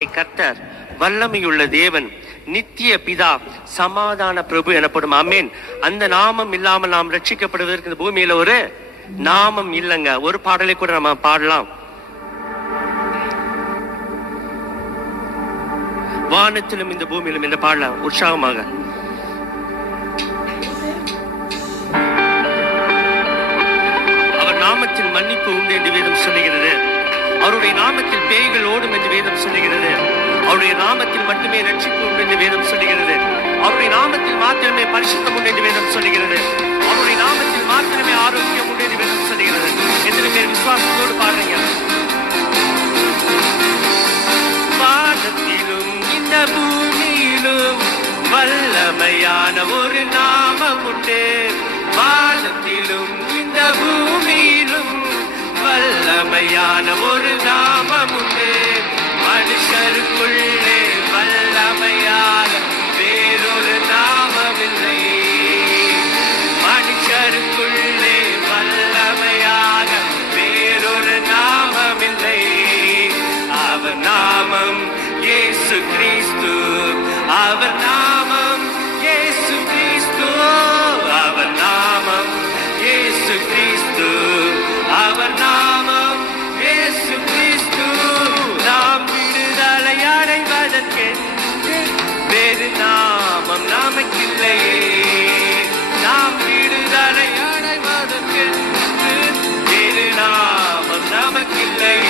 கர்த்தர் வல்லமையுள்ள தேவன், நித்திய பிதா, சமாதான பிரபு எனப்படும். ஆமேன். அந்த நாமம் இல்லாமல் நாம் ரட்சிக்கப்படுவதற்கு இந்த பூமியில ஒரு நாமம் இல்லைங்க. ஒரு பாடலை கூட நம்ம பாடலாம். வானத்திலும் இந்த பூமியிலும் இந்த பாடலாம் உற்சாகமாக. அவர் நாமத்தில் மன்னிப்பு உண்டு என்று வேதம் சொல்லுகிறது. அவருடைய நாமத்தில் பேய்கள் ஓடும் என்று வேதம் சொல்லுகிறது. அவருடைய நாமத்தில் மட்டுமே ரட்சிப்பு உண்டு என்று வேதம் சொல்லுகிறது. அவருடைய நாமத்தில் மாத்திரமே பரிசுத்தம் உண்டு என்று வேதம் சொல்லுகிறது. அவருடைய நாமத்தில் மாத்திரமே ஆரோக்கியம் உண்டு என்று வேதம் சொல்லுகிறது. எத்தனை பேர் விசுவாசத்தோடு பாருங்க. வானத்திலும் இந்த பூமியிலும் வல்லமையான ஒரு நாமம் உண்டு. வானத்திலும் இந்த பூமியிலும் வல்லமையான ஒரு நாமம் உண்டு. மனுஷருக்குள்ளே வல்லமையான வேறொரு நாமமில்லை. மனுஷருக்குள்ளே வல்லமையான வேறொரு நாமமில்லை. அவர் நாமம் இயேசு கிறிஸ்து. அவர் நாமம் இயேசு கிறிஸ்து. அவர் நாமம் இயேசு கிறிஸ்து. அவர் நாமம் இயேசு கிறிஸ்து. நாம் விடுதலை அடைவதற்கென்று வேறு நாமம் நமக்கில்லையே. நாம் விடுதலை அடைவதற்கென்று வேறு நாமம் நமக்கில்லையே.